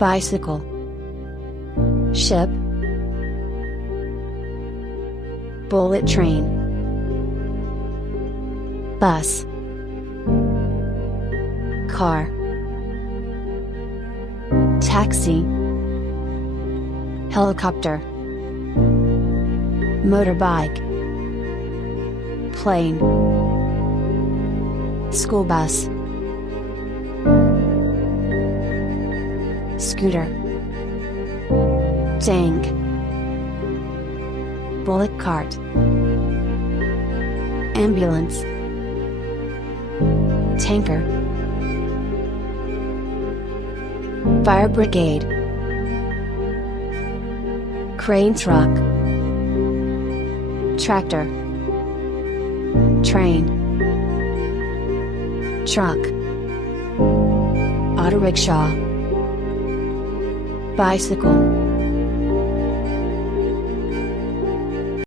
bicycle, ship, bullet train, bus, car, taxi, helicopter, motorbike, plane, school bus, scooter, tank, bullock cart, ambulance, tanker, fire brigade, crane truck, tractor, train, truck, auto rickshaw, bicycle,